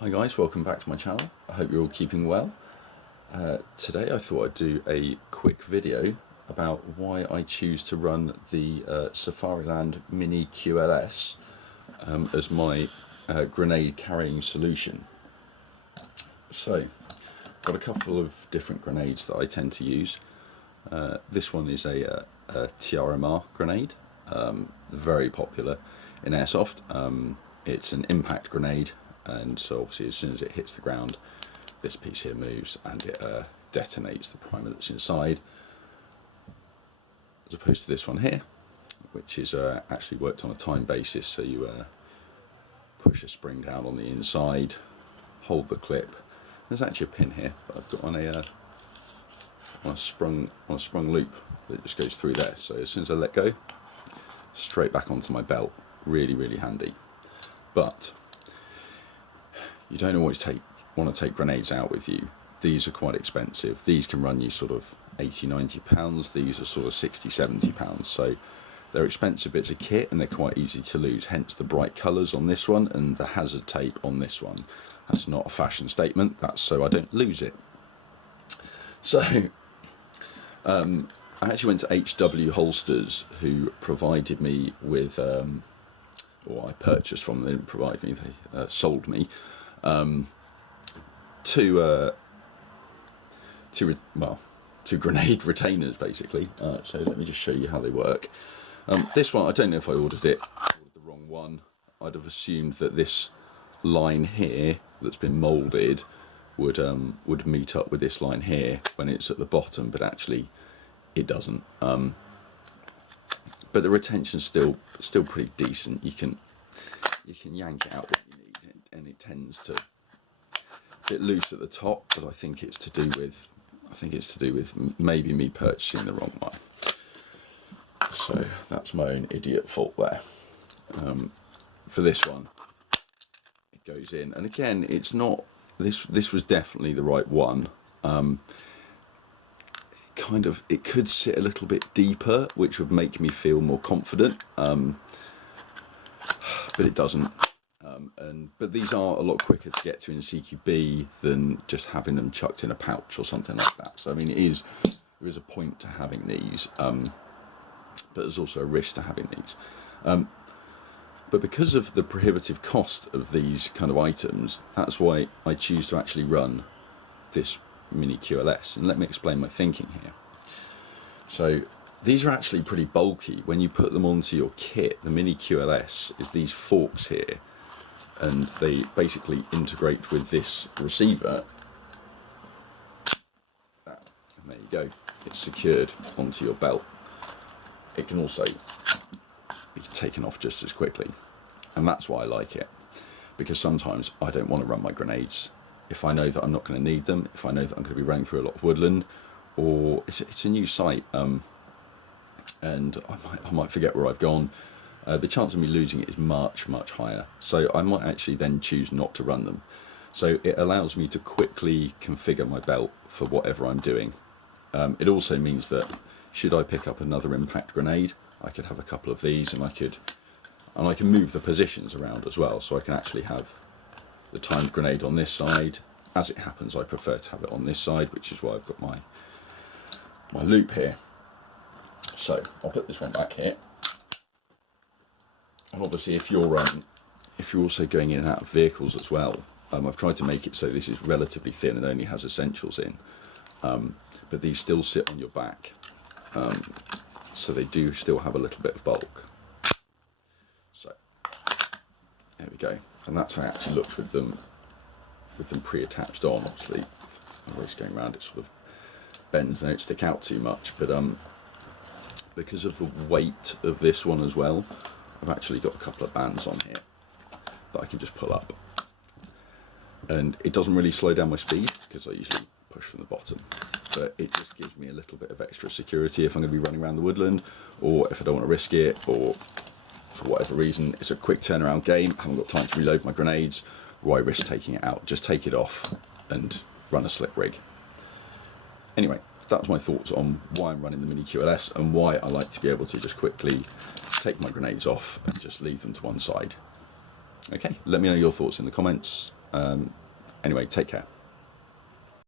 Hi guys, welcome back to my channel. I hope you're all keeping well. Today I thought I'd do a quick video about why I choose to run the Safariland Mini QLS as my grenade carrying solution. So, got a couple of different grenades that I tend to use. This one is a TRMR grenade, very popular in Airsoft. It's an impact grenade, and so obviously as soon as it hits the ground, this piece here moves and it detonates the primer that's inside, as opposed to this one here, which is actually worked on a time basis. So you push a spring down on the inside, hold the clip. There's actually a pin here, but I've got on a sprung loop that just goes through there. So as soon as I let go, straight back onto my belt. Really handy. But you don't always want to take grenades out with you. These are quite expensive. These can run you sort of 80-90 pounds. These are sort of 60-70 pounds. So they're expensive bits of kit and they're quite easy to lose. Hence the bright colours on this one and the hazard tape on this one. That's not a fashion statement. That's so I don't lose it. So I actually went to HW Holsters, who provided me with, or I purchased from them. They didn't provide me. They sold me. Two grenade retainers basically. So let me just show you how they work. This one, I don't know if I ordered the wrong one. I'd have assumed that this line here that's been moulded would meet up with this line here when it's at the bottom, but actually it doesn't. But the retention's still pretty decent. You can yank it out what you need, and it tends to bit loose at the top, but I think it's to do with maybe me purchasing the wrong one. So that's my own idiot fault there. For this one, it goes in, and again, it's not this was definitely the right one. It could sit a little bit deeper, which would make me feel more confident, but it doesn't. But these are a lot quicker to get to in CQB than just having them chucked in a pouch or something like that. So I mean, there is a point to having these, but there's also a risk to having these. But because of the prohibitive cost of these kind of items, that's why I choose to actually run this Mini QLS. And let me explain my thinking here. So these are actually pretty bulky. When you put them onto your kit, the Mini QLS is these forks here, and they basically integrate with this receiver. And there you go, it's secured onto your belt. It can also be taken off just as quickly, and that's why I like it, because sometimes I don't want to run my grenades if I know that I'm not going to need them, if I know that I'm going to be running through a lot of woodland, or it's a new site, and I might forget where I've gone. The chance of me losing it is much higher, so I might actually then choose not to run them. So it allows me to quickly configure my belt for whatever I'm doing. It also means that should I pick up another impact grenade, I could have a couple of these, and I can move the positions around as well, so I can actually have the timed grenade on this side. As it happens, I prefer to have it on this side, which is why I've got my loop here. So I'll put this one back here. And obviously, if you're also going in and out of vehicles as well, I've tried to make it so this is relatively thin and only has essentials in, but these still sit on your back, so they do still have a little bit of bulk. So there we go, and that's how I actually looked with them pre-attached on. Obviously, I'm always going around, it sort of bends and don't stick out too much, but because of the weight of this one as well, I've actually got a couple of bands on here that I can just pull up, and it doesn't really slow down my speed because I usually push from the bottom, but it just gives me a little bit of extra security if I'm going to be running around the woodland, or if I don't want to risk it, or for whatever reason. It's a quick turnaround game, I haven't got time to reload my grenades, why risk taking it out? Just take it off and run a slick rig. Anyway, that's my thoughts on why I'm running the Mini QLS and why I like to be able to just quickly take my grenades off and just leave them to one side. Okay, let me know your thoughts in the comments. Anyway, take care.